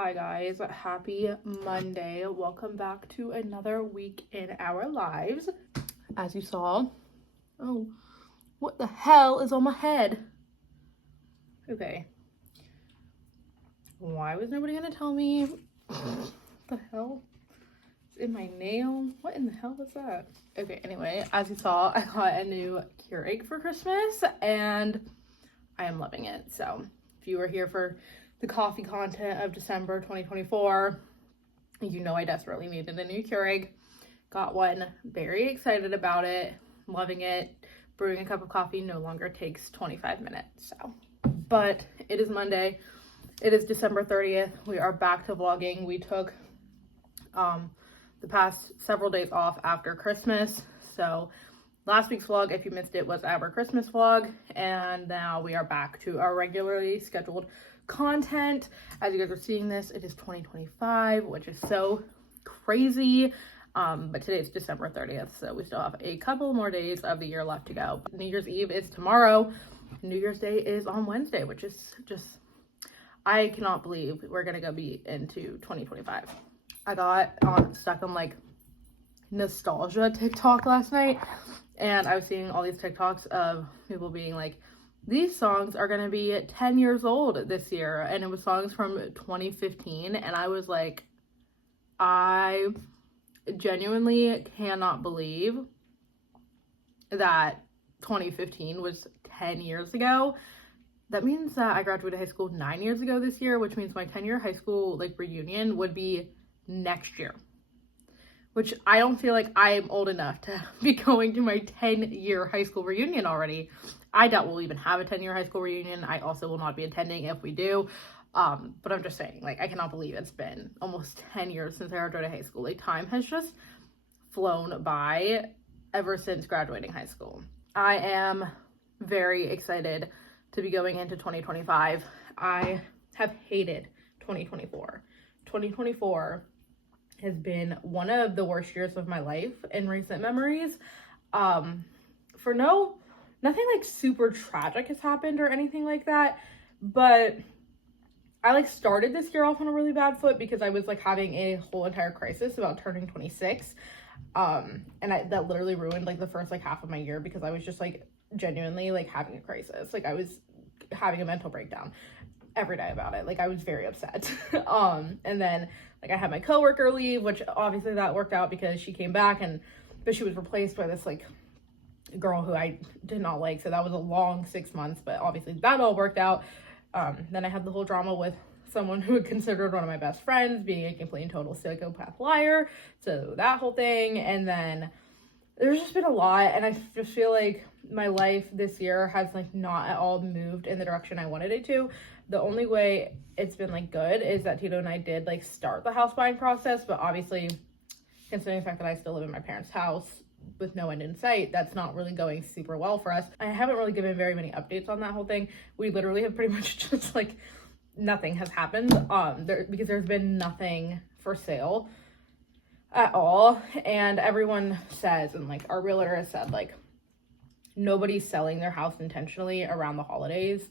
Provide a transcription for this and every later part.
Hi guys, happy Monday. Welcome back to another week in our lives. As you saw, oh, what the hell is on my head? Okay. Why was nobody gonna tell me? What the hell? It's in my nail? What in the hell was that? Okay, anyway, as you saw, I got a new Keurig for Christmas and I am loving it. So if you were here for the coffee content of December 2024, you know I desperately needed a new Keurig. Got one, very excited about it, loving it. Brewing a cup of coffee no longer takes 25 minutes. But it is Monday. It is December 30th. We are back to vlogging. We took the past several days off after Christmas. So last week's vlog, if you missed it, was our Christmas vlog. And now we are back to our regularly scheduled content. As you guys are seeing this, it is 2025, which is so crazy. But today is December 30th, so we still have a couple more days of the year left to go. New Year's Eve is tomorrow. New Year's Day is on Wednesday, which is just, I cannot believe we're gonna go be into 2025. I got stuck on like nostalgia TikTok last night, and I was seeing all these TikToks of people being like, these songs are gonna be 10 years old this year, and it was songs from 2015, and I was like, I genuinely cannot believe that 2015 was 10 years ago. That means that I graduated high school 9 years ago this year, which means my 10-year high school like reunion would be next year, which I don't feel like I'm old enough to be going to my 10-year high school reunion already. I doubt we'll even have a 10-year high school reunion. I also will not be attending if we do. But I'm just saying, like, I cannot believe it's been almost 10 years since I graduated high school. Like, time has just flown by ever since graduating high school. I am very excited to be going into 2025. I have hated 2024. 2024 has been one of the worst years of my life in recent memories. For nothing like super tragic has happened or anything like that, but I like started this year off on a really bad foot because I was like having a whole entire crisis about turning 26. And that literally ruined like the first like half of my year because I was just like genuinely like having a crisis. Like I was having a mental breakdown every day about it. Like I was very upset. And then like I had my coworker leave, which obviously that worked out because she came back but she was replaced by this like girl who I did not like. So that was a long 6 months, but obviously that all worked out. Then I had the whole drama with someone who had considered one of my best friends being a complete and total psychopath liar. So that whole thing. And then there's just been a lot. And I just feel like my life this year has like not at all moved in the direction I wanted it to. The only way it's been like good is that Tito and I did like start the house buying process. But obviously, considering the fact that I still live in my parents' house with no end in sight, that's not really going super well for us. I haven't really given very many updates on that whole thing. We literally have pretty much just like nothing has happened because there's been nothing for sale at all. And everyone says, and like our realtor has said, like nobody's selling their house intentionally around the holidays.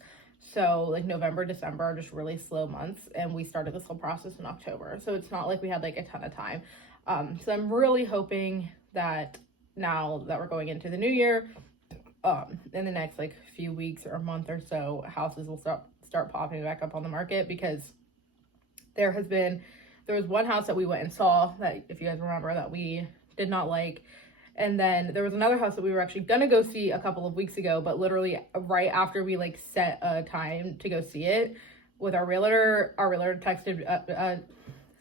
So like November, December are just really slow months, and we started this whole process in October. So it's not like we had like a ton of time. So I'm really hoping that now that we're going into the new year, in the next like few weeks or a month or so, houses will start popping back up on the market, because there was one house that we went and saw that, if you guys remember, that we did not like. And then there was another house that we were actually gonna go see a couple of weeks ago, but literally right after we like set a time to go see it with our realtor texted,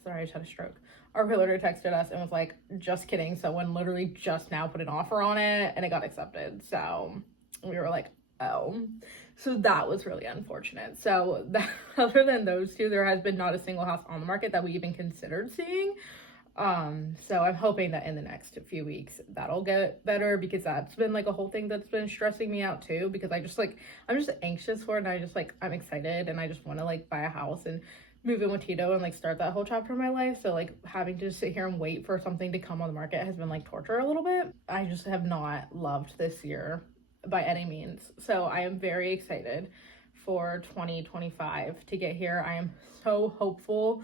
sorry, I just had a stroke. Our realtor texted us and was like, just kidding, someone literally just now put an offer on it and it got accepted. So we were like, oh. So that was really unfortunate. So other than those two, there has been not a single house on the market that we even considered seeing. So I'm hoping that in the next few weeks that'll get better, because that's been like a whole thing that's been stressing me out too, because I'm just anxious for it, and I'm excited, and I just want to like buy a house and move in with Tito and like start that whole chapter of my life. So like having to sit here and wait for something to come on the market has been like torture a little bit. I just have not loved this year by any means. So I am very excited for 2025 to get here. I am so hopeful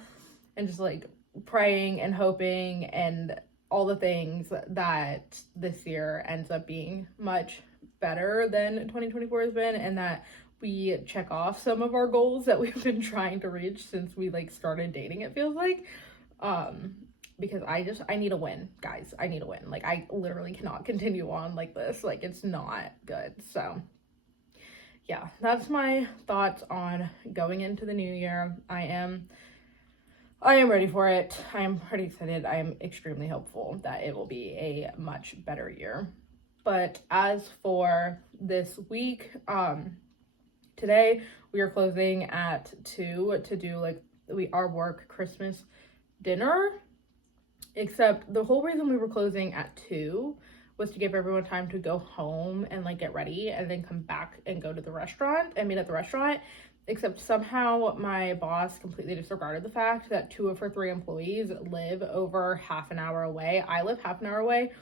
and just like praying and hoping and all the things that this year ends up being much better than 2024 has been, and that we check off some of our goals that we've been trying to reach since we like started dating, it feels like. Because I need a win, guys. I need a win. Like, I literally cannot continue on like this. Like, it's not good. So yeah, that's my thoughts on going into the new year. I am ready for it. I am pretty excited. I am extremely hopeful that it will be a much better year. But as for this week, today we are closing at 2 to do like our work Christmas dinner. Except the whole reason we were closing at 2 was to give everyone time to go home and like get ready and then come back and go to the restaurant and meet at the restaurant. Except somehow my boss completely disregarded the fact that 2 of her 3 employees live over half an hour away. I live half an hour away.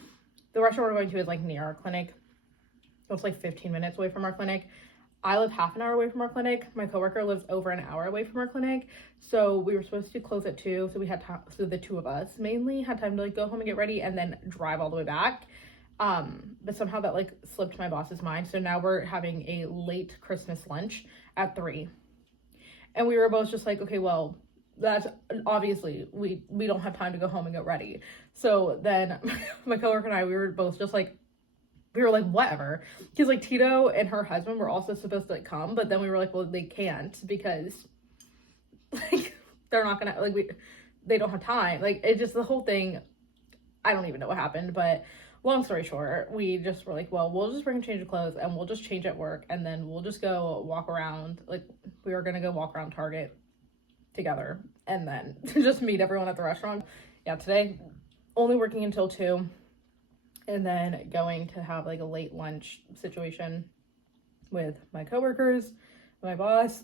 The restaurant we're going to is like near our clinic. It's like 15 minutes away from our clinic. I live half an hour away from our clinic. My coworker lives over an hour away from our clinic. So we were supposed to close at 2. So we had time. So the 2 of us mainly had time to like go home and get ready and then drive all the way back. But somehow that like slipped my boss's mind. So now we're having a late Christmas lunch at 3. And we were both just like, okay, well, that's obviously we don't have time to go home and get ready. So then my coworker and I, we were both just like, we were like, whatever. Because like Tito and her husband were also supposed to like come, but then we were like, well, they can't because like they're not gonna like they don't have time. Like it just the whole thing. I don't even know what happened, but long story short, we just were like, well, we'll just bring a change of clothes and we'll just change at work and then we'll just go walk around. Like we were gonna go walk around Target together and then just meet everyone at the restaurant. Yeah, today only working until 2. And then going to have like a late lunch situation with my coworkers, my boss.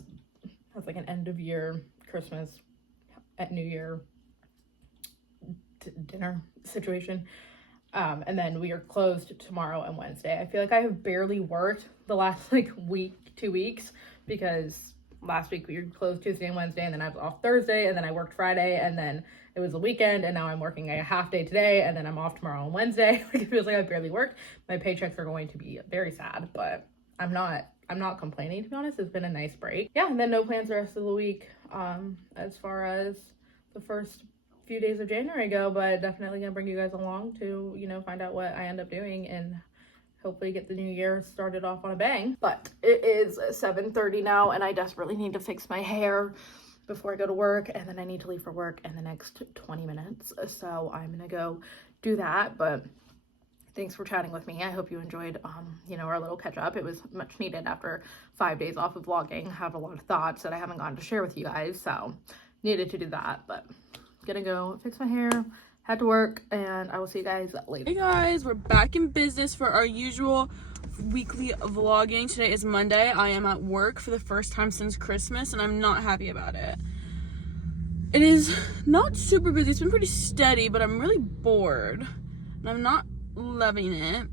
That's like an end of year, Christmas, at New Year dinner situation. And then we are closed tomorrow and Wednesday. I feel like I have barely worked the last like week, 2 weeks, because last week we were closed Tuesday and Wednesday, and then I was off Thursday, and then I worked Friday, and then it was the weekend, and now I'm working a half day today, and then I'm off tomorrow and Wednesday. Like it feels like I barely worked. My paychecks are going to be very sad, but I'm not complaining, to be honest. It's been a nice break. Yeah, and then no plans the rest of the week as far as the first few days of January go, but definitely gonna bring you guys along to, you know, find out what I end up doing and hopefully get the new year started off on a bang. But it is 7:30 now, and I desperately need to fix my hair before I go to work, and then I need to leave for work in the next 20 minutes. So I'm gonna go do that. But thanks for chatting with me. I hope you enjoyed, you know, our little catch up. It was much needed after 5 days off of vlogging. I have a lot of thoughts that I haven't gotten to share with you guys, so needed to do that. But gonna go fix my hair, head to work, and I will see you guys later. Hey guys, we're back in business for our usual weekly vlogging. Today is Monday. I am at work for the first time since Christmas, and I'm not happy about it. It is not super busy. It's been pretty steady, but I'm really bored, and I'm not loving it.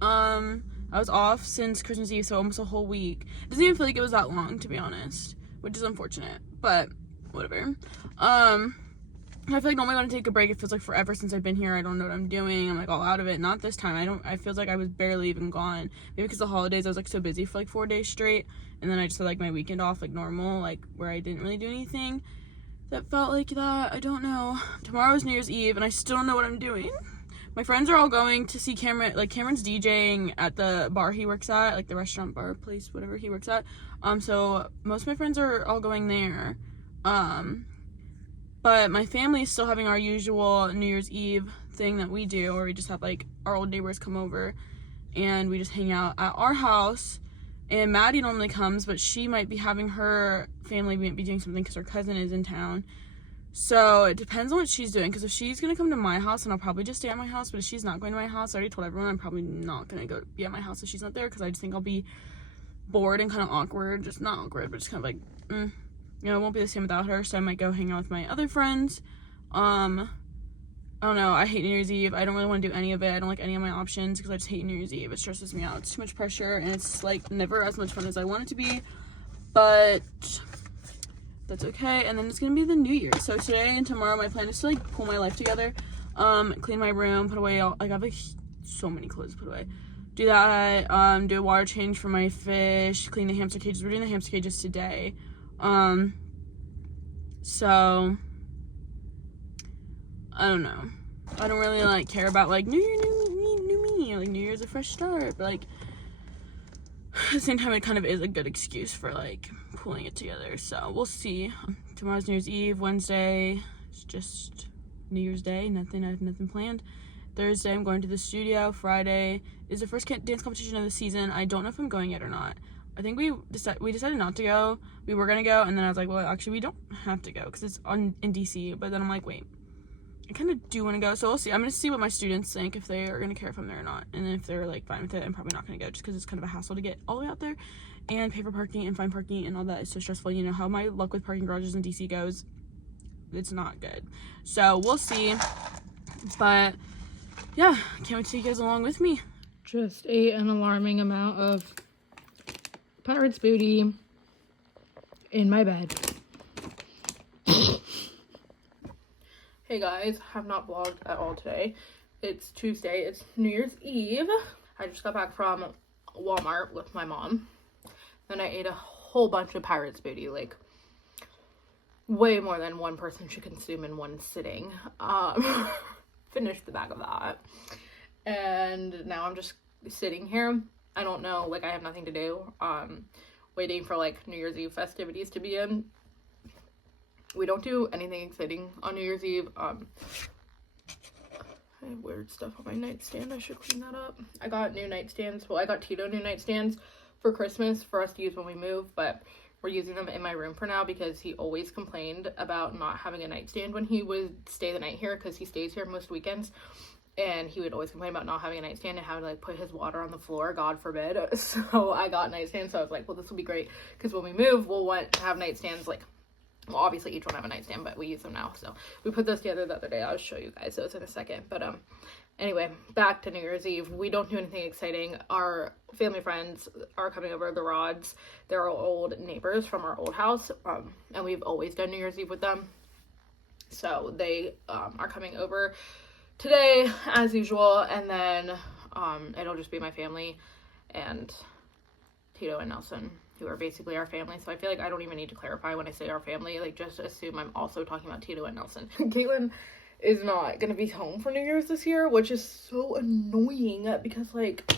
I was off since Christmas Eve, so almost a whole week. It doesn't even feel like it was that long, to be honest, which is unfortunate, but whatever. I feel like normally when I take a break, it feels like forever since I've been here. I don't know what I'm doing. I'm like all out of it. Not this time. I feel like I was barely even gone. Maybe because the holidays I was like so busy for like 4 days straight, and then I just had like my weekend off like normal, like where I didn't really do anything that felt like that. I don't know. Tomorrow is New Year's Eve, and I still don't know what I'm doing. My friends are all going to see Cameron. Like Cameron's DJing at the bar he works at, like the restaurant bar place, whatever he works at. So most of my friends are all going there. But my family is still having our usual New Year's Eve thing that we do, where we just have like our old neighbors come over and we just hang out at our house. And Maddie normally comes, but she might be having her family be doing something because her cousin is in town. So it depends on what she's doing, because if she's gonna come to my house, then I'll probably just stay at my house. But if she's not going to my house, I already told everyone I'm probably not gonna go be at my house if she's not there, because I just think I'll be bored and kind of awkward. Just not awkward, but just kind of like you know, it won't be the same without her, so I might go hang out with my other friends. I don't know, I hate New Year's Eve. I don't really want to do any of it. I don't like any of my options because I just hate New Year's Eve. It stresses me out. It's too much pressure, and it's like never as much fun as I want it to be. but that's okay. And then it's gonna be the new year. So today and tomorrow my plan is to like pull my life together, clean my room, put away all, like I have like so many clothes to put away, do that, do a water change for my fish, clean the hamster cages. We're doing the hamster cages today. So I don't know, I don't really like care about like new year, new me, like New Year's a fresh start, but like at the same time it kind of is a good excuse for like pulling it together. So we'll see. Tomorrow's New Year's Eve. Wednesday is just New Year's Day. I have nothing planned. Thursday I'm going to the studio. Friday is the first dance competition of the season. I don't know if I'm going yet or not. I think we decided not to go. We were gonna go, and then I was like, well, actually we don't have to go because it's in DC. But then I'm like, wait, I kind of do want to go, so we'll see. I'm going to see what my students think, if they are going to care if I'm there or not. And then if they're, like, fine with it, I'm probably not going to go just because it's kind of a hassle to get all the way out there and pay for parking and find parking and all that is so stressful. You know how my luck with parking garages in DC goes. It's not good. So, we'll see. But, yeah, can't wait to take you guys along with me. Just ate an alarming amount of Pirates booty in my bed. Hey guys, have not vlogged at all today. It's Tuesday, it's New Year's Eve. I just got back from Walmart with my mom. Then I ate a whole bunch of Pirates booty, like way more than one person should consume in one sitting. Finished the bag of that. And now I'm just sitting here. I don't know, like I have nothing to do. Waiting for like New Year's Eve festivities to begin. We don't do anything exciting on New Year's Eve. I have weird stuff on my nightstand. I should clean that up. I got new nightstands. Well, I got Tito new nightstands for Christmas for us to use when we move, but we're using them in my room for now because he always complained about not having a nightstand when he would stay the night here because he stays here most weekends. And he would always complain about not having a nightstand and having to like put his water on the floor, God forbid. So I got nightstands. So I was like, well, this will be great because when we move, we'll want to have nightstands like, well, obviously each one have a nightstand, but we use them now. So we put those together the other day. I'll show you guys those in a second. But anyway, back to New Year's Eve. We don't do anything exciting. Our family friends are coming over, the Rods. They're our old neighbors from our old house. And we've always done New Year's Eve with them. So they are coming over today as usual. And then it'll just be my family and Tito and Nelson, who are basically our family. So I feel like I don't even need to clarify when I say our family. Like, just assume I'm also talking about Tito and Nelson. Katelyn is not gonna be home for New Year's this year, which is so annoying because, like,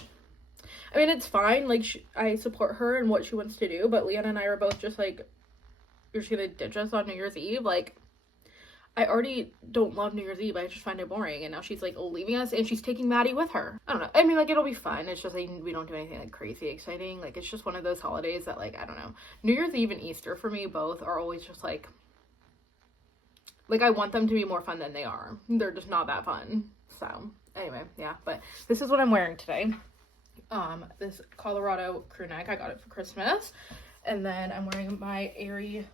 I mean, it's fine. Like, I support her and what she wants to do, but Leanna and I are both just like, you're just gonna ditch us on New Year's Eve? Like, I already don't love New Year's Eve. I just find it boring. And now she's like leaving us and she's taking Maddie with her. I don't know. I mean, like, it'll be fun. It's just like we don't do anything like crazy exciting. Like, it's just one of those holidays that, like, I don't know. New Year's Eve and Easter for me both are always just like I want them to be more fun than they are. They're just not that fun. So anyway, yeah. But this is what I'm wearing today. This Colorado crew neck. I got it for Christmas. And then I'm wearing my airy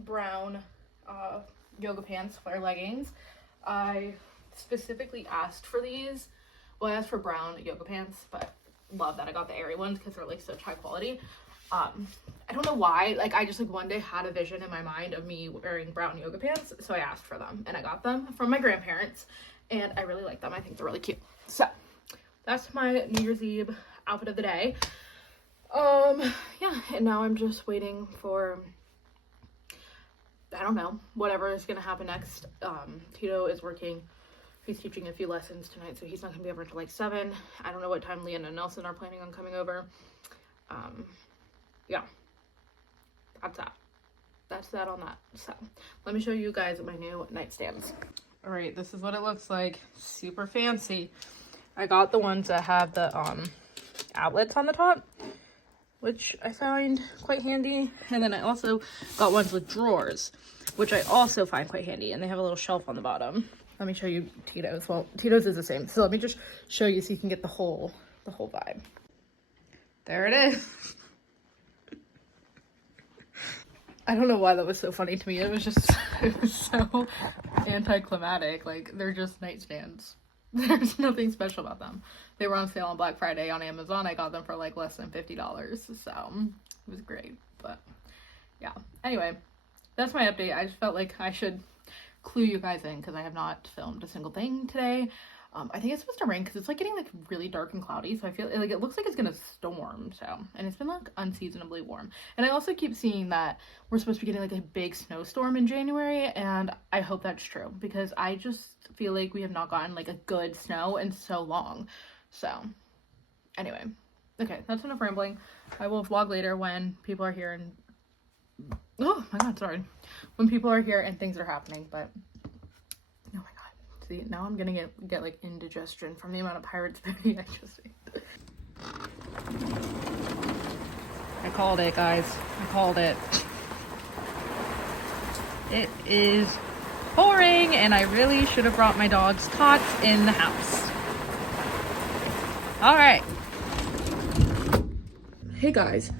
brown yoga pants, flare leggings. I specifically asked for these. Well, I asked for brown yoga pants, but love that I got the airy ones because they're like such high quality. I don't know why, like, I just like one day had a vision in my mind of me wearing brown yoga pants, so I asked for them and I got them from my grandparents and I really like them. I think they're really cute. So that's my New Year's Eve outfit of the day. Yeah, and now I'm just waiting for, I don't know, whatever is going to happen next. Tito is working. He's teaching a few lessons tonight, so he's not going to be over until like 7. I don't know what time Leanna and Nelson are planning on coming over. Yeah, that's that. That's that on that. So, let me show you guys my new nightstands. All right, this is what it looks like. Super fancy. I got the ones that have the outlets on the top, which I find quite handy. And then I also got ones with drawers, which I also find quite handy. And they have a little shelf on the bottom. Let me show you Tito's. Well, Tito's is the same. So let me just show you so you can get the whole vibe. There it is. I don't know why that was so funny to me. It was so anticlimactic. Like, they're just nightstands. There's nothing special about them. They were on sale on Black Friday on Amazon. I got them for like less than $50. So it was great. But yeah, anyway, that's my update. I just felt like I should clue you guys in because I have not filmed a single thing today. I think it's supposed to rain because it's like getting like really dark and cloudy, so I feel like it looks like it's gonna storm. So, and it's been like unseasonably warm, and I also keep seeing that we're supposed to be getting like a big snowstorm in January, and I hope that's true because I just feel like we have not gotten like a good snow in so long. So anyway, okay, that's enough rambling. I will vlog later when people are here and oh my god, sorry, when people are here and things are happening. But oh my god, see, now I'm gonna get like indigestion from the amount of Pirates spaghetti I just ate. I called it, guys. I called it. It is pouring, and I really should have brought my dog's tots in the house. All right. Hey guys,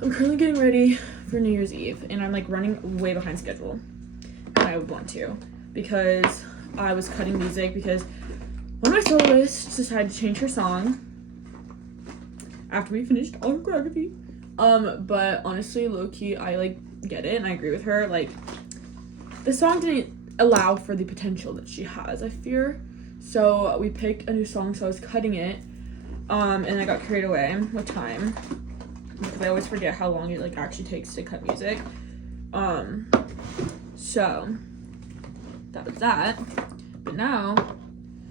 I'm currently getting ready for New Year's Eve, and I'm like running way behind schedule. And I would want to, because I was cutting music because one of my soloists decided to change her song after we finished all her choreography. But honestly, low-key, I like get it and I agree with her. Like, the song didn't allow for the potential that she has, I fear. So we picked a new song, so I was cutting it. And I got carried away with time because I always forget how long it like actually takes to cut music. So that was that. But now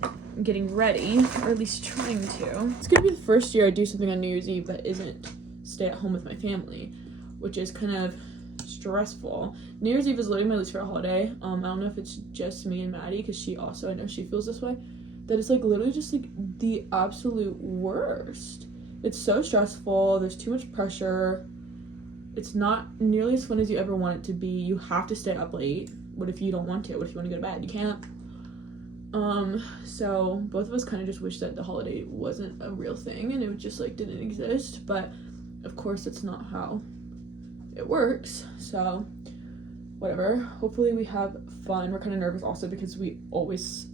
I'm getting ready, or at least trying to. It's gonna be the first year I do something on New Year's Eve that isn't stay at home with my family, which is kind of stressful. New Year's Eve is literally my least favorite holiday. I don't know if it's just me and Maddie, because she also, I know she feels this way, that it's like literally just like the absolute worst. It's so stressful, there's too much pressure, it's not nearly as fun as you ever want it to be. You have to stay up late. What if you don't want to? What if you want to go to bed? You can't. So both of us kind of just wish that the holiday wasn't a real thing and it just like didn't exist, but of course that's not how it works. So whatever, hopefully we have fun. We're kind of nervous also because we always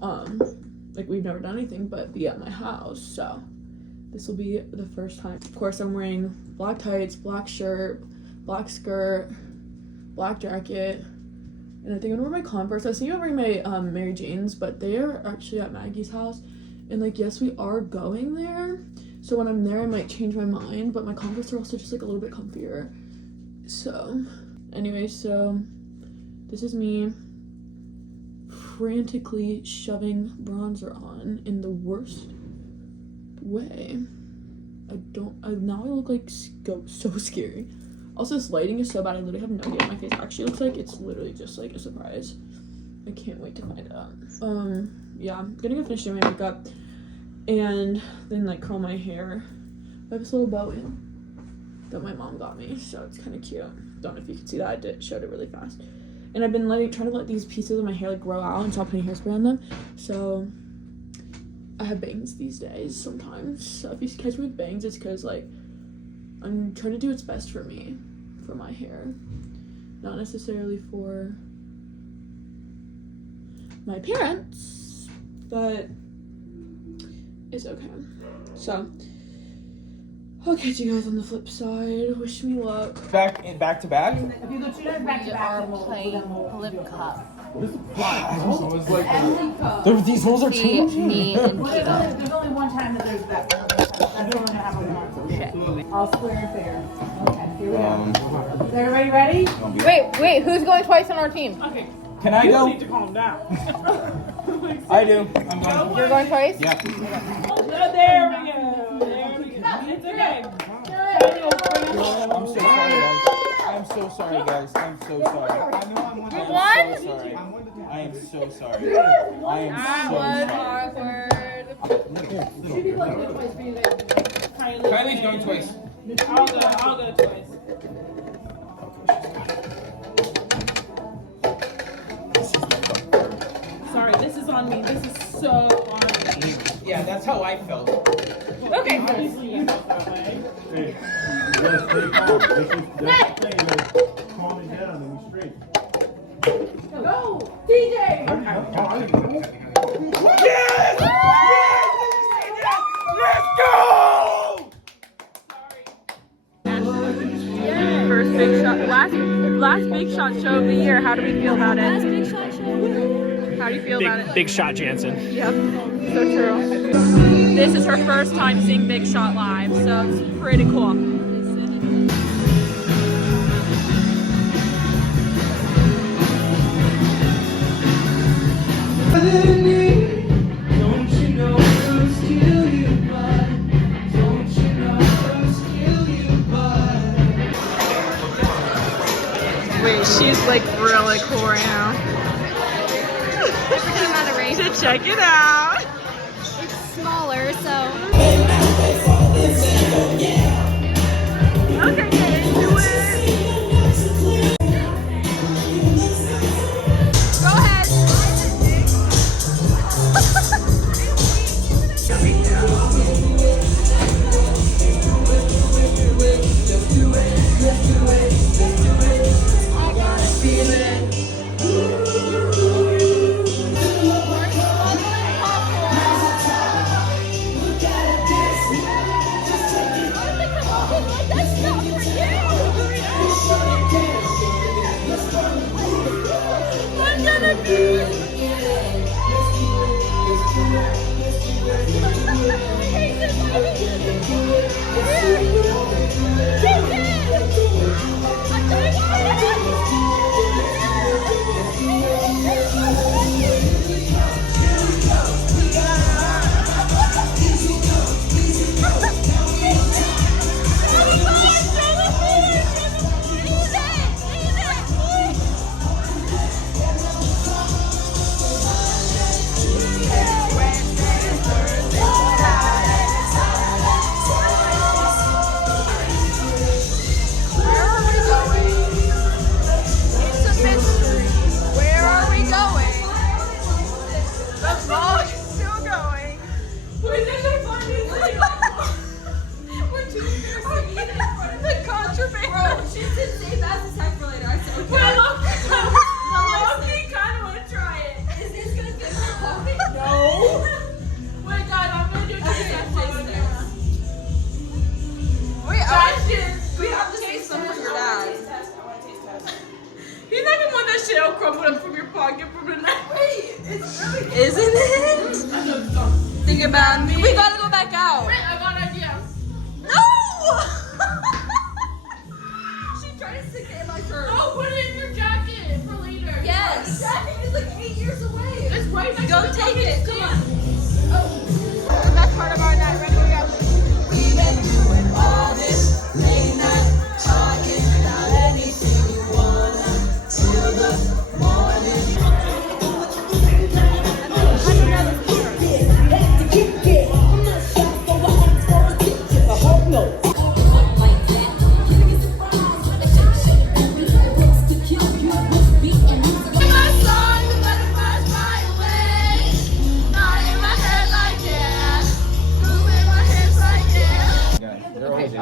like we've never done anything but be at my house, so this will be the first time. Of course I'm wearing black tights, black shirt, black skirt, black jacket, and I think I'm gonna wear my Converse. I was thinking of wearing my Mary Jane's, but they are actually at Maggie's house, and like yes we are going there, so when I'm there I might change my mind, but my Converse are also just like a little bit comfier. So anyway, so this is me frantically shoving bronzer on in the worst way. Now I look like so scary. Also, this lighting is so bad, I literally have no idea what my face actually looks like. It's literally just like a surprise. I can't wait to find out. Yeah, I'm gonna go finish doing my makeup and then like curl my hair. I have this little bow in that my mom got me, so it's kind of cute. Don't know if you can see that, I showed it really fast. And I've been trying to let these pieces of my hair like grow out and stop putting hairspray on them. So I have bangs these days sometimes. So if you catch me with bangs, it's because like I'm trying to do what's best for me, for my hair, not necessarily for my appearance, but it's okay. So I'll catch you guys on the flip side. Wish me luck. Back to back? If you go 2 days back to back, are playing Flip Cup. These rules are changing. Me and Katelyn. there's only one time that there's that. That's only gonna happen once. All square and fair. Okay, here we go. Is everybody ready? Wait, who's going twice on our team? Okay. Can I go? You need to calm down. I do. I'm going. You're going twice? Yeah. There we go. There we go. It's okay. I'm so sorry, guys. I'm so sorry, guys. I'm so sorry. You won? I am so sorry. I am so sorry. Awkward. Kylie's going twice. I'll go twice. Sorry, this is on me. This is so on me. Yeah, that's how I felt. Okay. Obviously you felt that way. Hey, let's stay calm. Calm it down and we straight. Go, DJ! Yes! Yes! Let's go! Sorry. Shot Show of the year. How do we feel about Last it? Big Shot Show. How do you feel about it? Big Shot Jansen. Yep, so true. This is her first time seeing Big Shot live, so it's pretty cool. Wait, she's like really cool right now. To check it out. It's smaller, so. Okay, get into it. Go ahead. Crumbled up from your pocket from the night. Wait, it's really. Isn't it? Think about me. We gotta go back out. Wait, I got an idea. No! She tried to stick it in my shirt. Oh, put it in your jacket for later. Yes. The jacket is like 8 years away. It's right next to the take it. Come on. Oh. The best part of our night. Ready to go. We've been doing all this late night talking about anything you wanna till the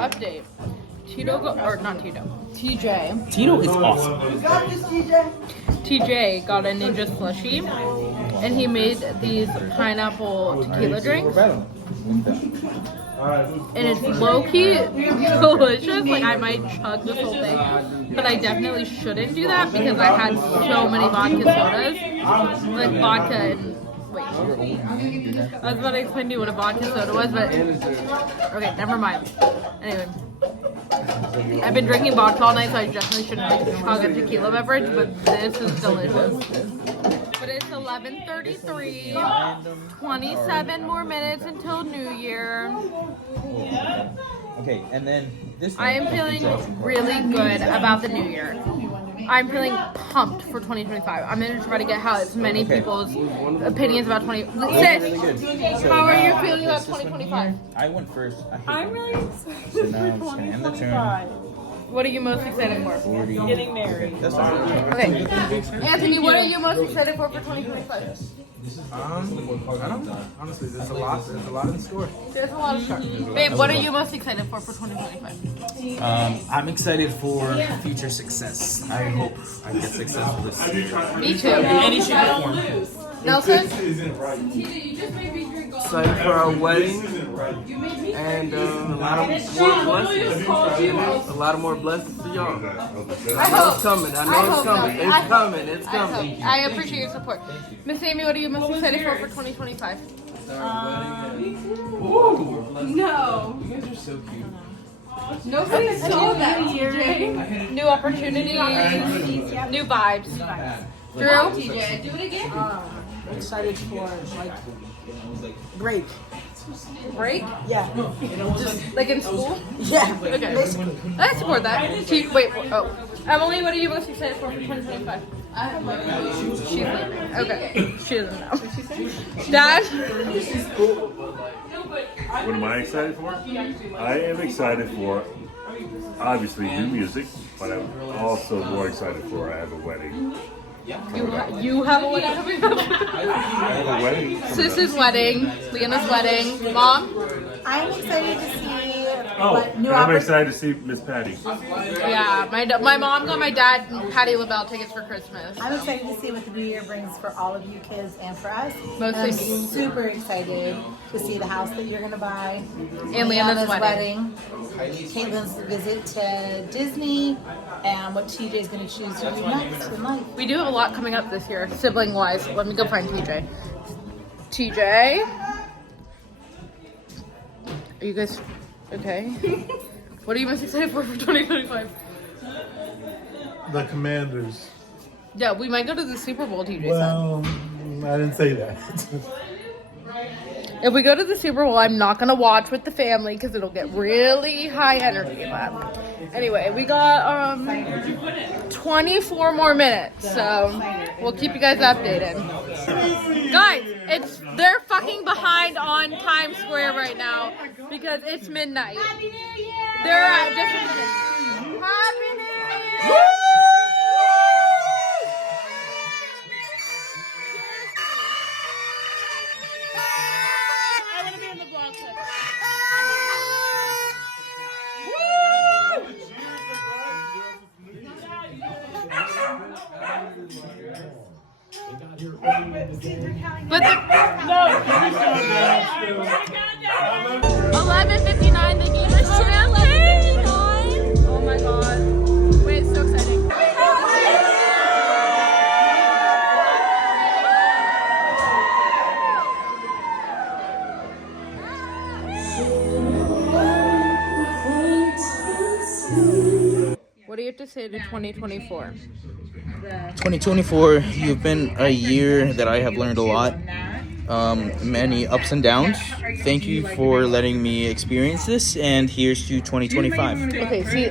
update. TJ. Tito is awesome. TJ got a ninja slushie, and he made these pineapple tequila drinks, and it's low-key delicious. Like, I might chug this whole thing, but I definitely shouldn't do that because I had so many vodka sodas, like vodka and wait. I was about to explain to you what a vodka soda was, but okay, never mind. Anyway. I've been drinking vodka all night, so I definitely shouldn't like chug a tequila beverage, but this is delicious. But it's 11:33, 27 more minutes until New Year. Okay, and then this one. I am feeling really good about the New Year. I'm feeling pumped for 2025. I'm going to try to get how as many people's opinions about 20. Sis, really good. how are you feeling about 2025? I went first. I'm really excited So now for I'm just gonna end the 2025. What are you most excited for? 40. Getting married. That's fine. Okay. Anthony, what are you most excited for 2025? I don't know. Honestly, there's a lot in store. There's a lot of stuff. Babe, what are you most excited for 2025? I'm excited for future success. I hope I get successful this year. Me too. Any shape or form. Nelson? Isn't right. Excited for our wedding. and a lot of more blessings. A lot of more blessings to y'all. I hope. It's coming. I know I it's hope coming. so. It's coming. It's coming. I appreciate your support. Miss Amy, what are you most excited for 2025? No. You guys are so cute. Nobody saw that, TJ. New opportunities, new vibes. Drew? TJ, do it again. I'm excited for like break. Break? Yeah. Like in school? Yeah. Okay. I support that. Wait, oh. Emily, what are you most excited for 2025? She's leaving. Okay. She doesn't know. Dad? What am I excited for? I am excited for, obviously, new music, but I'm also more excited for I have a wedding. You have a wedding coming up? I have a wedding. Sis's wedding, Leanna's wedding. Mom? I'm excited to see Oh, what and new I'm opportunities. excited to see Miss Patty. Yeah, my mom got my dad Patty LaBelle tickets for Christmas. I'm excited to see what the new year brings for all of you kids and for us. Mostly I'm me. super excited to see the house that you're gonna buy. And Leanna's wedding. Katelyn's visit to Disney, and what TJ's gonna choose to do next in life. We do have a lot coming up this year, sibling wise. Let me go find TJ. TJ? Are you guys okay? What are you most excited for 2025? The Commanders. Yeah, we might go to the Super Bowl, TJ said. Well, I didn't say that. If we go to the Super Bowl, I'm not gonna watch with the family because it'll get really high energy. But anyway, we got 24 more minutes, so we'll keep you guys updated. Guys, they're fucking behind on Times Square right now because it's midnight. They're at different minutes. Happy New Year! I want to be in the vlog clip. But the, no, 11:59. They gave us champagne. Oh my god! Wait, it's so exciting. What do you have to say to 2024? 2024, you've been a year that I have learned a lot. Many ups and downs. Thank you for letting me experience this, and here's to 2025. Okay, see,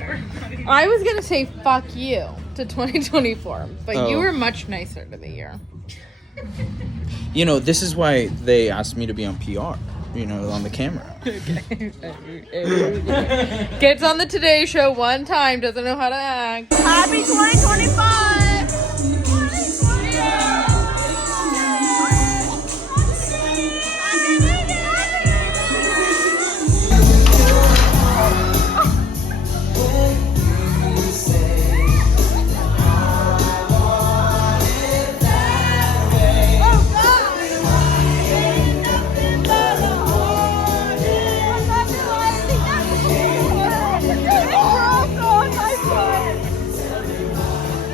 I was gonna say fuck you to 2024, but you Oh. were much nicer to the year. You know, this is why they asked me to be on PR, you know, on the camera. Gets on the Today Show one time, doesn't know how to act. Happy 2025.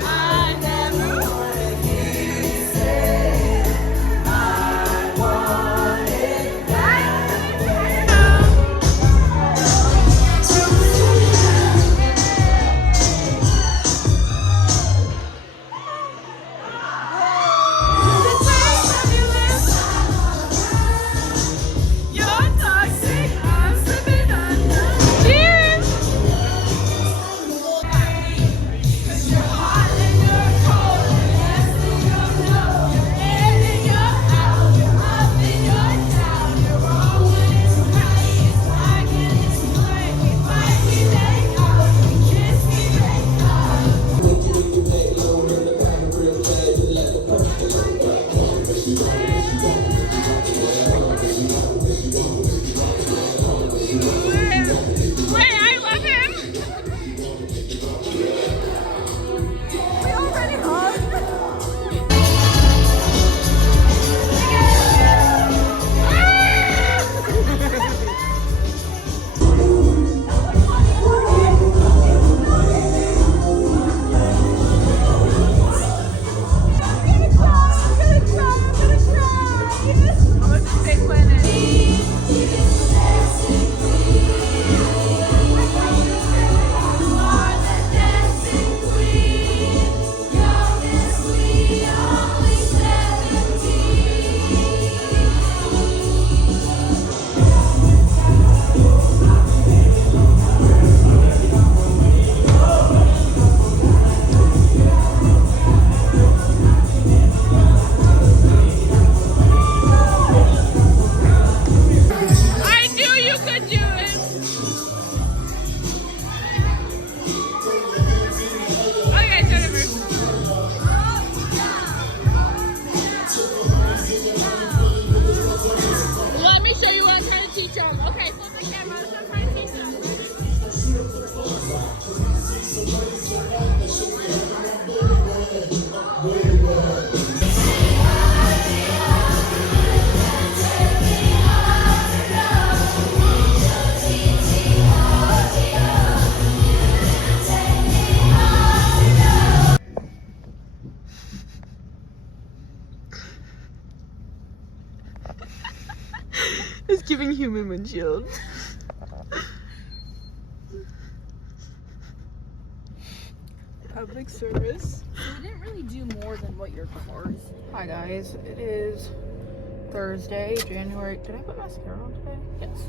I It's giving human windshield. Public service. We didn't really do more than what your cars. Hi guys, it is Thursday, January. Did I put mascara on today? Yes.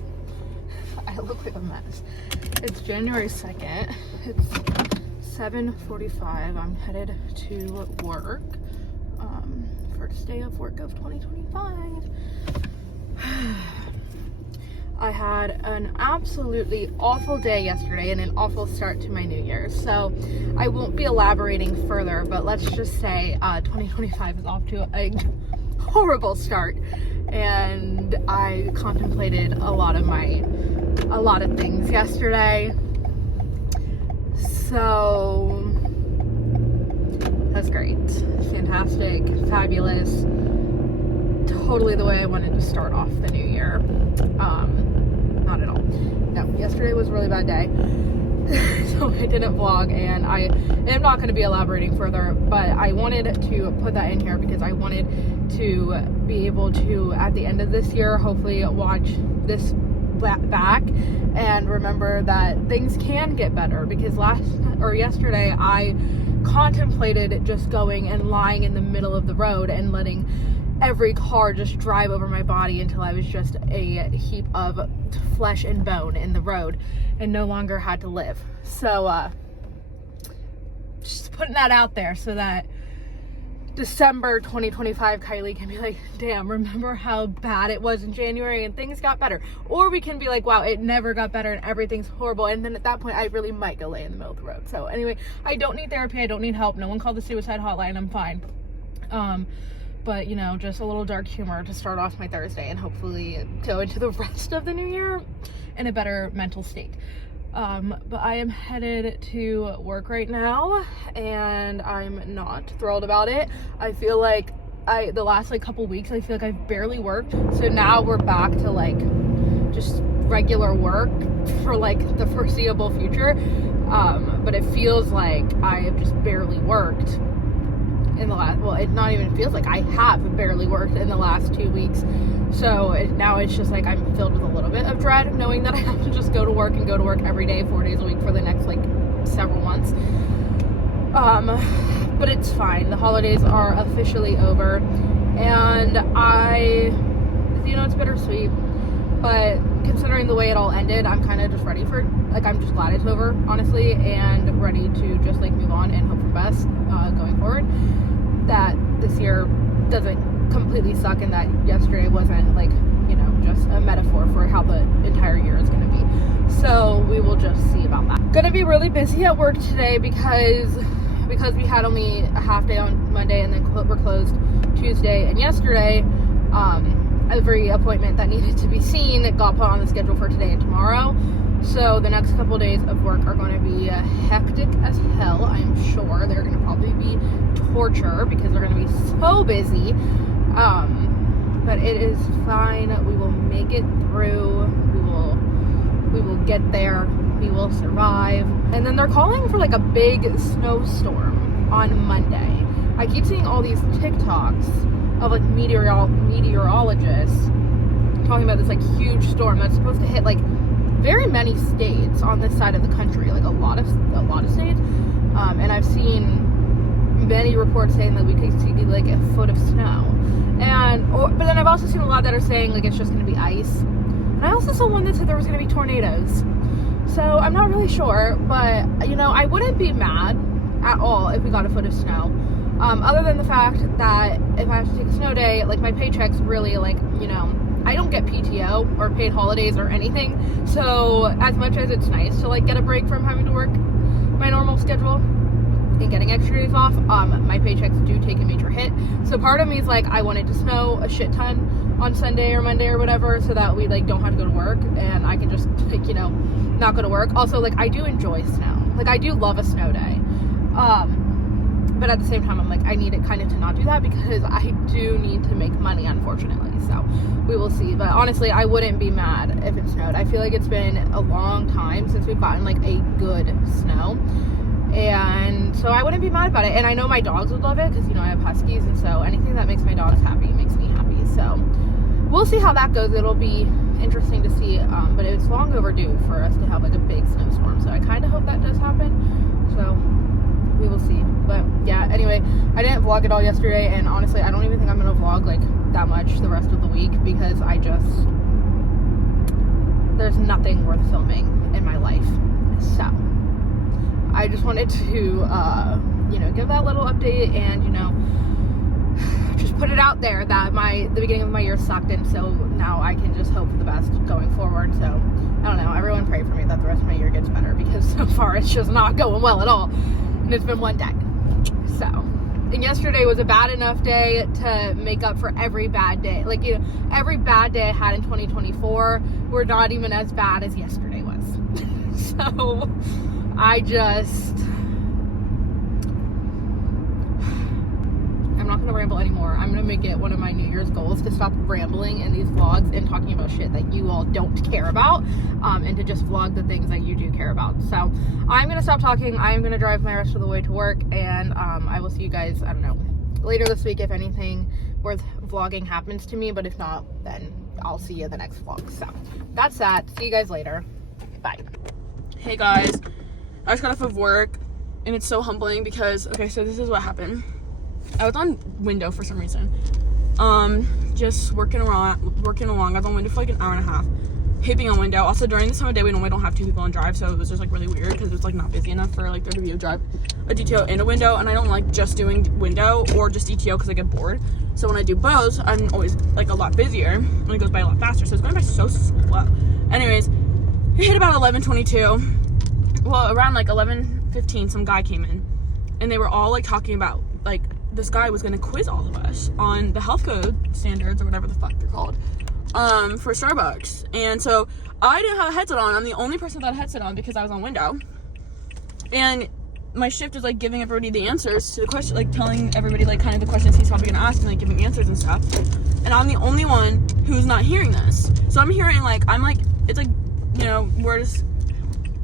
I look like a mess. It's January 2nd. It's 7:45. I'm headed to work. First day of work of 2025. I had an absolutely awful day yesterday and an awful start to my new year. So I won't be elaborating further, but let's just say 2025 is off to a horrible start. And I contemplated a lot of things yesterday. So that's great. Fantastic, fabulous. Totally the way I wanted to start off the new year. Not at all. No, yesterday was a really bad day. So I didn't vlog, and I am not going to be elaborating further, but I wanted to put that in here because I wanted to be able to, at the end of this year, hopefully watch this back and remember that things can get better, because yesterday I contemplated just going and lying in the middle of the road and letting every car just drive over my body until I was just a heap of flesh and bone in the road and no longer had to live. So just putting that out there so that December 2025 Kylie can be like, damn, remember how bad it was in January and things got better. Or we can be like, wow, it never got better and everything's horrible. And then at that point I really might go lay in the middle of the road. So anyway, I don't need therapy, I don't need help, no one called the suicide hotline, I'm fine. But, you know, just a little dark humor to start off my Thursday and hopefully go into the rest of the new year in a better mental state. But I am headed to work right now, and I'm not thrilled about it. I feel like the last couple weeks, I feel like I've barely worked. So now we're back to just regular work for the foreseeable future. But it feels like I have just barely worked in the last, it not even feels like I have barely worked in the last 2 weeks. So now it's just I'm filled with a little bit of dread knowing that I have to just go to work every day, 4 days a week for the next several months. But it's fine. The holidays are officially over, and it's bittersweet, but considering the way it all ended, I'm kind of just ready for I'm just glad it's over, honestly, and ready to just move on and hope for the best going forward. That this year doesn't completely suck, and that yesterday wasn't just a metaphor for how the entire year is going to be. So we will just see about that. Gonna be really busy at work today because we had only a half day on Monday, and then we're closed Tuesday and yesterday. Every appointment that needed to be seen got put on the schedule for today and tomorrow. So the next couple days of work are going to be hectic as hell, I'm sure. They're going to probably be torture because they're going to be so busy. But it is fine. We will make it through. We will get there. We will survive. And then they're calling for a big snowstorm on Monday. I keep seeing all these TikToks of meteorologists talking about this huge storm that's supposed to hit very many states on this side of the country, a lot of states. And I've seen many reports saying that we could see a foot of snow. But then I've also seen a lot that are saying it's just going to be ice. And I also saw one that said there was going to be tornadoes. So I'm not really sure, but I wouldn't be mad at all if we got a foot of snow. Other than the fact that if I have to take a snow day, my paycheck's really I don't get PTO or paid holidays or anything. So as much as it's nice to get a break from having to work my normal schedule and getting extra days off, my paychecks do take a major hit. So part of me is I wanted to snow a shit ton on Sunday or Monday or whatever, so that we don't have to go to work and I can just not go to work. Also I do enjoy snow. I do love a snow day. But at the same time, I'm I need it kind of to not do that because I do need to make money, unfortunately. So we will see. But honestly, I wouldn't be mad if it snowed. I feel like it's been a long time since we've gotten a good snow. And so I wouldn't be mad about it. And I know my dogs would love it because, I have huskies. And so anything that makes my dogs happy makes me happy. So we'll see how that goes. It'll be interesting to see, but it's long overdue for us to have like a big snowstorm, so I kind of hope that does happen. So we will see. But yeah, anyway, I didn't vlog at all yesterday, and honestly I don't even think I'm gonna vlog like that much the rest of the week, because there's nothing worth filming in my life. So I just wanted to you know, give that little update, and you know, just put it out there that the beginning of my year sucked, and so now I can just hope for the best going forward. So I don't know, everyone pray for me that the rest of my year gets better, because so far it's just not going well at all, and it's been one day. So, and yesterday was a bad enough day to make up for every bad day. Like, you know, every bad day I had in 2024 were not even as bad as yesterday was. So I'm not gonna ramble anymore. I'm gonna make it one of my New Year's goals to stop rambling in these vlogs and talking about shit that you all don't care about, and to just vlog the things that you do care about. So I'm gonna stop talking. I'm gonna drive my rest of the way to work, and I will see you guys, I don't know, later this week if anything worth vlogging happens to me, but if not, then I'll see you in the next vlog. So that's that. See you guys later. Bye. Hey guys, I just got off of work, and it's so humbling because, okay, so this is what happened. I was on window for some reason. Just working along. I was on window for like an hour and a half. Hate being on window. Also, during this time of day, we normally don't have two people on drive, so it was just like really weird because it was like not busy enough for like there to be a DTO and a window, and I don't like just doing window or just DTO because I get bored. So when I do both, I'm always like a lot busier, and it goes by a lot faster, so it's going by so slow. Anyways, it hit about 11:22. Well, around like 11:15, some guy came in, and they were all like talking about like this guy was gonna quiz all of us on the health code standards or whatever the fuck they're called, for Starbucks. And so I didn't have a headset on. I'm the only person that had a headset on because I was on window. And my shift is like giving everybody the answers to the question, like telling everybody like kind of the questions he's probably gonna ask and like giving answers and stuff. And I'm the only one who's not hearing this. So I'm hearing like, it's like, you know, words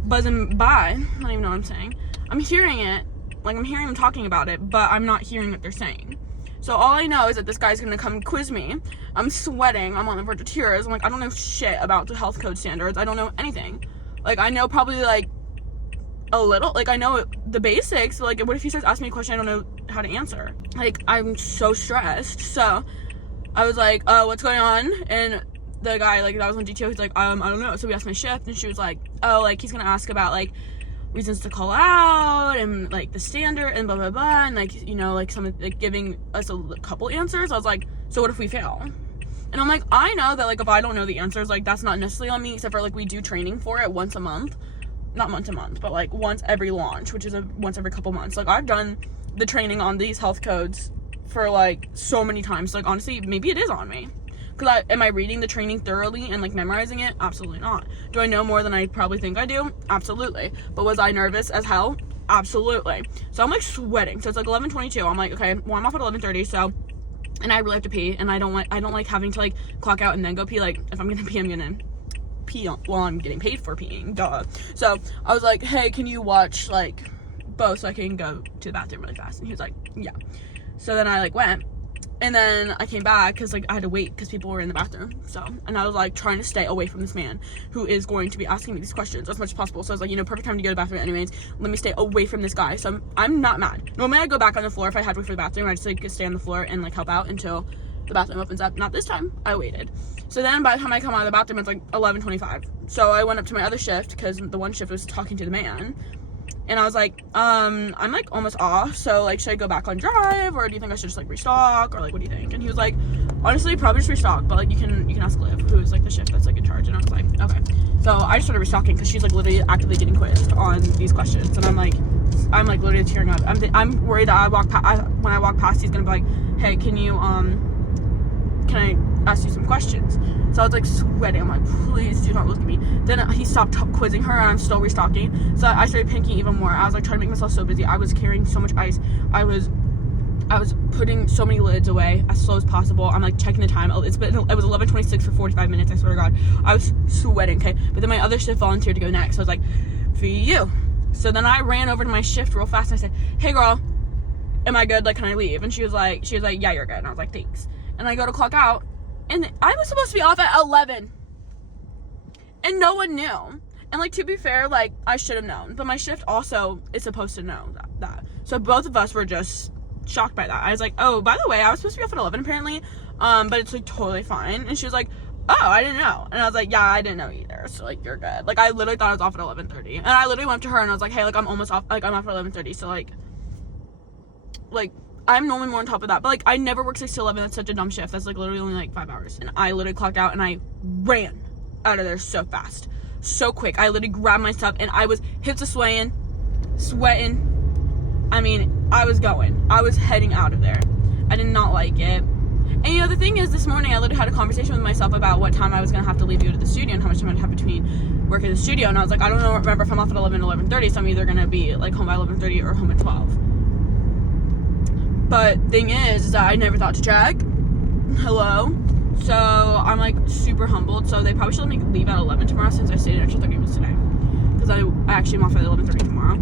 buzzing by. I don't even know what I'm saying. I'm hearing it. Like, I'm hearing them talking about it, but I'm not hearing what they're saying. So all I know is that this guy's gonna come quiz me. I'm sweating. I'm on the verge of tears. I'm like, I don't know shit about the health code standards. I don't know anything. Like, I know probably, like, a little. Like, I know the basics. Like, what if he starts asking me a question I don't know how to answer? Like, I'm so stressed. So I was like, what's going on? And the guy, like, that was on DTO, he's like, I don't know. So we asked my shift, and she was like, oh, like, he's gonna ask about, like, reasons to call out and like the standard and blah blah blah, and like, you know, like some like giving us a couple answers. I was like, so what if we fail? And I'm like, I know that like if I don't know the answers, like that's not necessarily on me, except for like we do training for it once a month, not once a month, but like once every launch, which is once every couple months. Like I've done the training on these health codes for like so many times. Like honestly, maybe it is on me. Because am I reading the training thoroughly and like memorizing it? Absolutely not. Do I know more than I probably think I do? Absolutely. But was I nervous as hell? Absolutely. So I'm like sweating. So it's like 11:22. I'm like, okay, well I'm off at 11:30. So, and I really have to pee, and I don't like having to like clock out and then go pee. Like if I'm gonna pee, I'm gonna pee while I'm getting paid for peeing. Duh. So I was like, hey, can you watch like both so I can go to the bathroom really fast? And he was like, yeah. So then I like went. And then I came back because like I had to wait because people were in the bathroom. So, and I was like trying to stay away from this man who is going to be asking me these questions as much as possible. So I was like, you know, perfect time to go to the bathroom anyways. Let me stay away from this guy. So I'm not mad. Normally I go back on the floor if I had to wait for the bathroom. I just like stay on the floor and like help out until the bathroom opens up. Not this time. I waited. So then by the time I come out of the bathroom, it's like 11:25. So I went up to my other shift because the one shift was talking to the man. And I was like, I'm like almost off, so like should I go back on drive, or do you think I should just like restock, or like what do you think? And he was like, honestly probably just restock, but like you can ask Liv, who is like the shift that's like in charge. And I was like, okay. So I just started restocking because she's like literally actively getting quizzed on these questions, and I'm like literally tearing up. I'm worried that when I walk past he's gonna be like, hey, can I ask you some questions? So I was like sweating. I'm like, please do not look at me. Then he stopped quizzing her, and I'm still restocking. So I started panicking even more. I was like trying to make myself so busy. I was carrying so much ice. I was putting so many lids away as slow as possible. I'm like checking the time. It was 11:26 for 45 minutes. I swear to God, I was sweating. Okay, but then my other shift volunteered to go next. So I was like, for you. So then I ran over to my shift real fast and I said, hey girl, am I good? Like, can I leave? And she was like, yeah, you're good. And I was like, thanks. And I go to clock out, and I was supposed to be off at 11. And no one knew. And, like, to be fair, like, I should have known. But my shift also is supposed to know that. So both of us were just shocked by that. I was like, oh, by the way, I was supposed to be off at 11 apparently. But it's, like, totally fine. And she was like, oh, I didn't know. And I was like, yeah, I didn't know either. So, like, you're good. Like, I literally thought I was off at 11:30. And I literally went to her and I was like, hey, like, I'm almost off. Like, I'm off at 11:30. So, like, I'm normally more on top of that. But, like, I never work 6 to 11. That's such a dumb shift. That's, like, literally only, like, 5 hours. And I literally clocked out and I ran out of there so fast. So quick. I literally grabbed my stuff and I was hips are swaying, sweating. I mean, I was going. I was heading out of there. I did not like it. And you know, the thing is, this morning I literally had a conversation with myself about what time I was gonna have to leave to go to the studio and how much time I'd have between work at the studio. And I was like, I don't know, remember if I'm off at 11 to 11:30, so I'm either gonna be like home by 11:30 or home at 12. But thing is that I never thought to check. Hello. So I'm like super humbled. So they probably should let me leave at 11 tomorrow since I stayed an extra 30 minutes today. Because I actually am off at 11:30 tomorrow.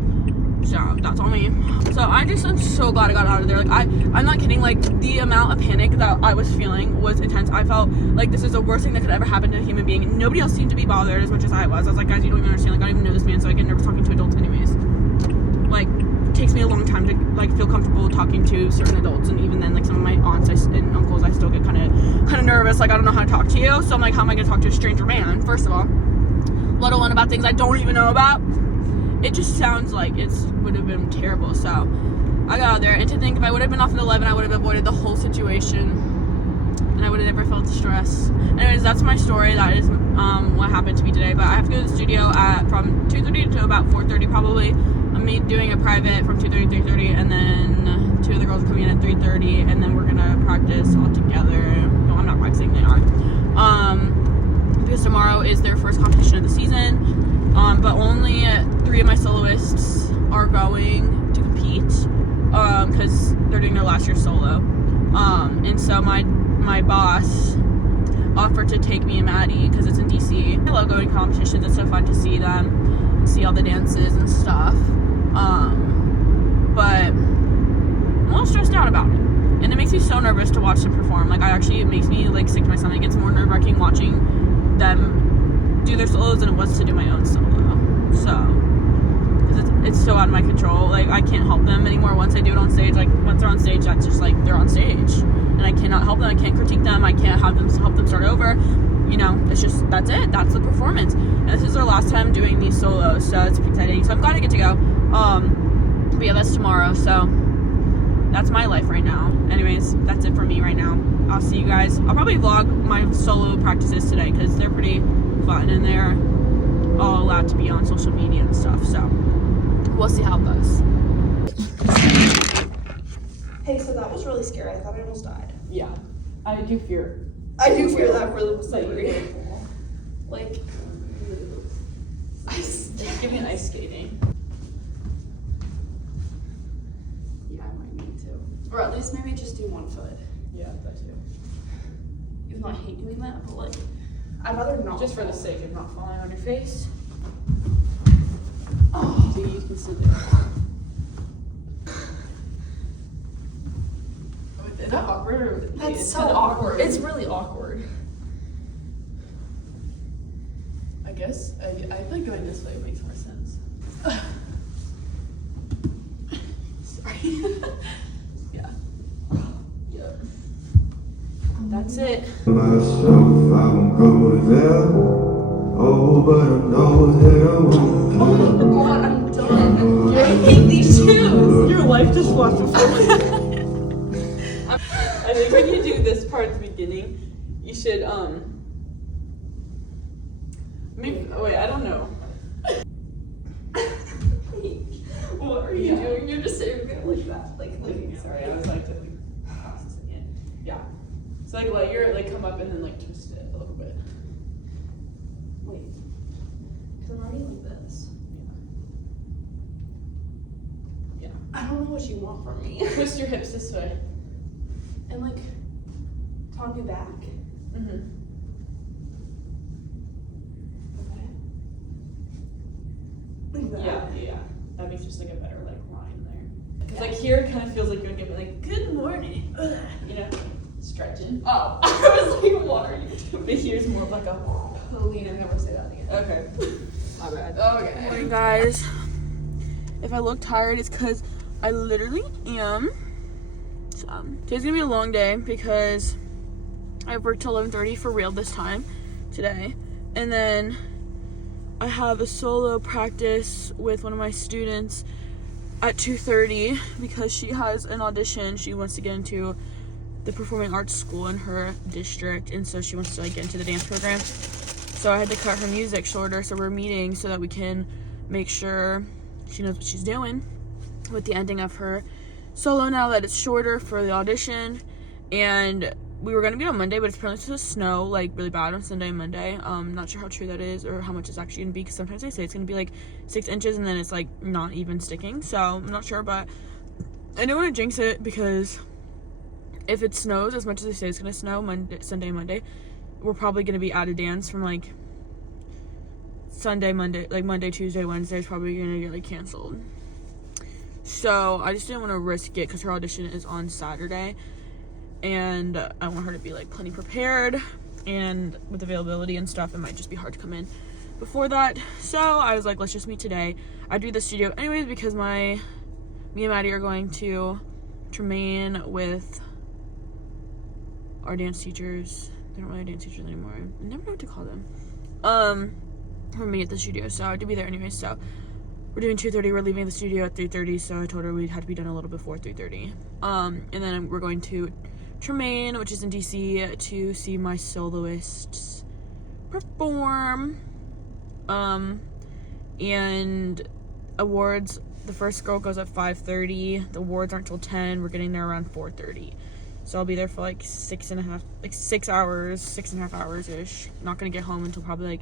So that's on me. So I'm so glad I got out of there. Like I'm not kidding. Like the amount of panic that I was feeling was intense. I felt like this is the worst thing that could ever happen to a human being. Nobody else seemed to be bothered as much as I was. I was like, guys, you don't even understand. Like I don't even know this man, so I get nervous talking to adults anyways. Like it takes me a long time to like feel comfortable talking to certain adults, and even then, like some of my aunts and uncles, I still get kind of nervous. Like I don't know how to talk to you, so I'm like, how am I gonna talk to a stranger man? First of all, let alone about things I don't even know about. It just sounds like it would have been terrible. So I got out there, and to think if I would have been off at 11, I would have avoided the whole situation, and I would have never felt the stress. Anyways, that's my story. That is what happened to me today. But I have to go to the studio from 2:30 to about 4:30 probably. I'm doing a private from 2:30 to 3:30, and then 2 of the girls coming in at 3:30, and then we're gonna practice all together. No, I'm not practicing. They are. Because tomorrow is their first competition of the season. But only 3 of my soloists are going to compete because they're doing their last year solo. And so my boss offered to take me and Maddie because it's in DC. I love going to competitions. It's so fun to see them, see all the dances and stuff. But I'm a little stressed out about it. And it makes me so nervous to watch them perform. Like it makes me like sick to my stomach. It's more nerve-wracking watching them do their solos than it was to do my own solo. So, because it's so out of my control. Like I can't help them anymore once I do it on stage. Like once they're on stage, that's just like they're on stage, and I cannot help them. I can't critique them. I can't help them start over. You know, it's just that's it. That's the performance. And this is our last time doing these solos, so it's exciting. So I'm glad I get to go. But yeah, that's tomorrow. So that's my life right now. Anyways, that's it for me right now. I'll see you guys. I'll probably vlog my solo practices today because they're pretty fun and they're all allowed to be on social media and stuff. So we'll see how it goes. Hey, so that was really scary. I thought I almost died. Yeah, I do fear. I do fear that for the celebrity. Like, Give me an ice skating. yeah, I might need to. Or at least maybe just do one foot. Yeah, that too. Even though I hate doing that, but like, I'd rather not. Just for the sake of not falling on your face. Oh, So you can sit there. Is that awkward? Or that's it's so kinda awkward. It's really awkward. I guess I feel like going this way makes more sense. Sorry. Yeah. Yep. That's it. Myself, I won't go there. Oh, but I know that I won't. Oh my god, I'm done. I hate these shoes. Your life just flashes forward. I think when you do this part at the beginning, you should maybe wait, I don't know. What are you doing? You're just sitting there like that. Like, Sorry, I was like processing it. Yeah. So like let your come up and then like twist it a little bit. wait. Because I'm already like this. Yeah. I don't know what you want from me. Twist your hips this way. And like, talk me back. Mm-hmm. Okay. Like that. Yeah. That makes just like a better like line there. Because like here it kind of feels like you're giving like good morning. You know, stretching. Oh, I was like, what are you doing? But here's more of like a Katelyn, never say that again. Okay. My bad. Okay. Morning, guys. If I look tired, it's because I literally am. So, today's gonna be a long day because I worked till 11:30 for real this time today, and then I have a solo practice with one of my students at 2:30 because she has an audition. She wants to get into the performing arts school in her district, and so she wants to like get into the dance program. So I had to cut her music shorter, so we're meeting so that we can make sure she knows what she's doing with the ending of her solo now that it's shorter for the audition. And we were gonna be on Monday, but it's apparently supposed to snow like really bad on Sunday and Monday. Not sure how true that is or how much it's actually gonna be, because sometimes they say it's gonna be like 6 inches and then it's like not even sticking. So I'm not sure, but I don't want to jinx it, because if it snows as much as they say it's gonna snow Sunday and Monday, we're probably gonna be out of dance from like Sunday, Monday, like Monday, Tuesday, Wednesday is probably gonna get like canceled. So I just didn't want to risk it because her audition is on Saturday, and I want her to be like plenty prepared, and with availability and stuff it might just be hard to come in before that. So I was like, let's just meet today. I do the studio anyways because me and Maddie are going to Tremaine with our dance teachers. They're not really dance teachers anymore. I never know what to call them. We're meeting at the studio, so I have to be there anyways. So we're doing 2:30. We're leaving the studio at 3:30, so I told her we'd have to be done a little before 3:30. And then we're going to Tremaine, which is in DC, to see my soloists perform. And awards, the first girl goes at 5:30. The awards aren't till 10. We're getting there around 4:30. So I'll be there for like 6 and a half hours ish. Not gonna get home until probably like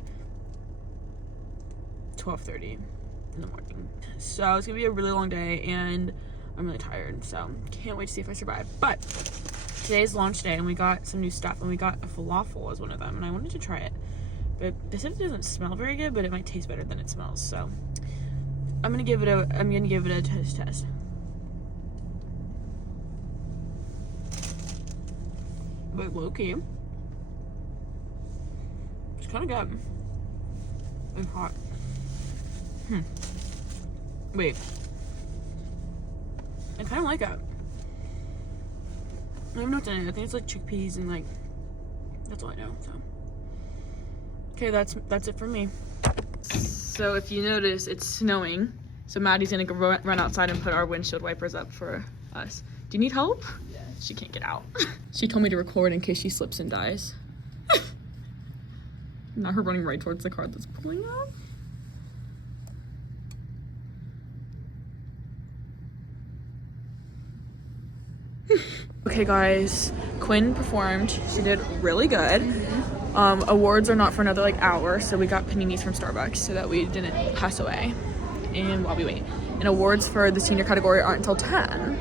12:30 in the morning. So it's gonna be a really long day and I'm really tired, so can't wait to see if I survive. But today's launch day and we got some new stuff, and we got a falafel as one of them, and I wanted to try it, but they said it doesn't smell very good, but it might taste better than it smells. So I'm gonna give it a test. But low-key, it's kind of good and hot. Wait, I kind of like it. I don't even know what's in it. I think it's like chickpeas and like, that's all I know. So okay, that's it for me. So if you notice, it's snowing, so Maddie's gonna go run outside and put our windshield wipers up for us. Do you need help? Yeah. She can't get out. She told me to record in case she slips and dies. Now her running right towards the car that's pulling up. Okay guys, Quinn performed. She did really good. Awards are not for another like hour, so we got paninis from Starbucks so that we didn't pass away and while we wait. And awards for the senior category aren't until 10.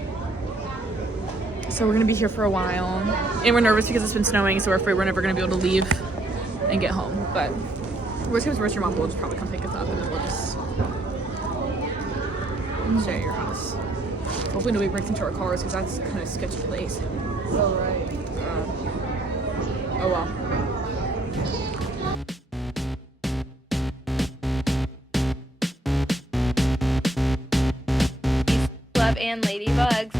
So we're gonna be here for a while. And we're nervous because it's been snowing, so we're afraid we're never gonna be able to leave and get home. But worst comes worst, your mom will just probably come pick us up and then we'll just stay at your house. Hopefully nobody breaks into our cars because that's kind of a sketchy place. Oh, right. Oh, well. Love and ladybugs.